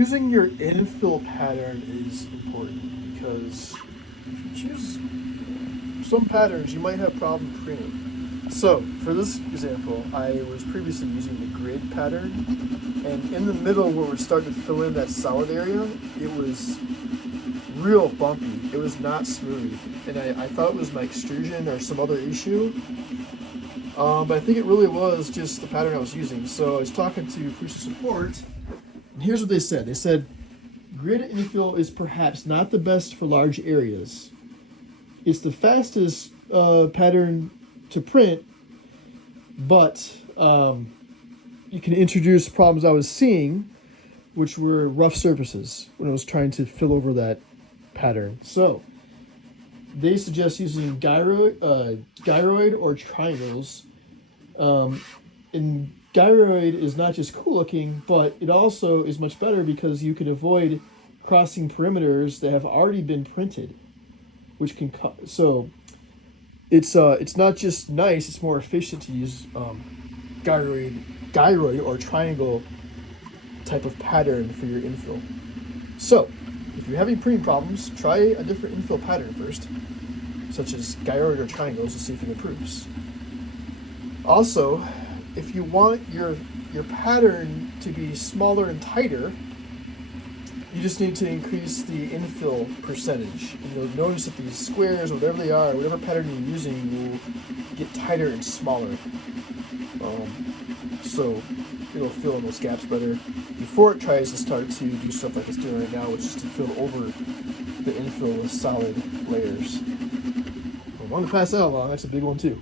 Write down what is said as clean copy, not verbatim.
Choosing your infill pattern is important because if you choose some patterns, you might have problem printing. So, for this example, I was previously using the grid pattern, and in the middle where we're starting to fill in that solid area, it was real bumpy. It was not smooth, and I thought it was my extrusion or some other issue. But I think it really was just the pattern I was using. So I was talking to Crucial Support, and here's what they said. They said, grid infill is perhaps not the best for large areas. It's the fastest pattern to print, but you can introduce problems I was seeing, which were rough surfaces when I was trying to fill over that pattern. So they suggest using gyroid or triangles. And gyroid is not just cool looking, but it also is much better because you can avoid crossing perimeters that have already been printed, which can so it's not just nice; it's more efficient to use gyroid or triangle type of pattern for your infill. So, if you're having printing problems, try a different infill pattern first, such as gyroid or triangles, to see if it improves. Also, if you want your pattern to be smaller and tighter, you just need to increase the infill percentage. And you'll notice that these squares, whatever they are, whatever pattern you're using, will get tighter and smaller. So it'll fill in those gaps better before it tries to start to do stuff like it's doing right now, which is to fill over the infill with solid layers. I wanted to pass that along. That's a big one too.